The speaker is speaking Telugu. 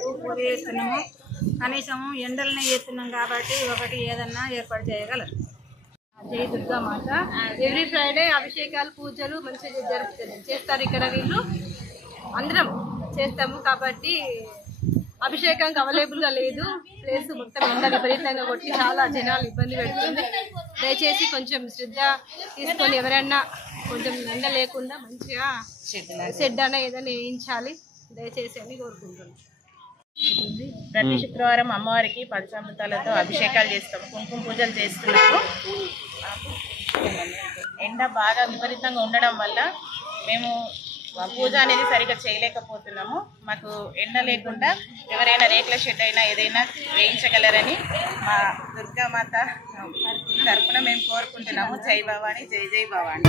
వరకు పోయేస్తున్నాము. కనీసం ఎండలనే చేస్తున్నాం కాబట్టి ఒకటి ఏదన్నా ఏర్పాటు చేయగలరు. జై దుర్గా మాత. ఎవ్రీ ఫ్రైడే అభిషేకాలు పూజలు మంచిగా చేస్తారు ఇక్కడ. వీళ్ళు అందరం చేస్తాము కాబట్టి అభిషేకానికి అవైలబుల్గా లేదు. ప్లేస్ మొత్తం ఎండ విపరీతంగా కొట్టి చాలా జనాలు ఇబ్బంది పెడుతుంది. దయచేసి కొంచెం శ్రద్ధ తీసుకొని ఎవరైనా కొంచెం ఎండ లేకుండా మంచిగా షెడ్ అన్న ఏదైనా వేయించాలి దయచేసి అని కోరుకుంటున్నాం. ప్రతి శుక్రవారం అమ్మవారికి పంచామృతాలతో అభిషేకాలు చేస్తాము, కుంకుమ పూజలు చేస్తున్నాము. ఎండ బాగా విపరీతంగా ఉండడం వల్ల మేము పూజ అనేది సరిగ్గా చేయలేకపోతున్నాము. మాకు ఎండ లేకుండా ఎవరైనా రేకుల షెడ్ అయినా ఏదైనా వేయించగలరని మా దుర్గామాత తరఫున మేము కోరుకుంటున్నాము. జై భవాని, జై జై భవాని.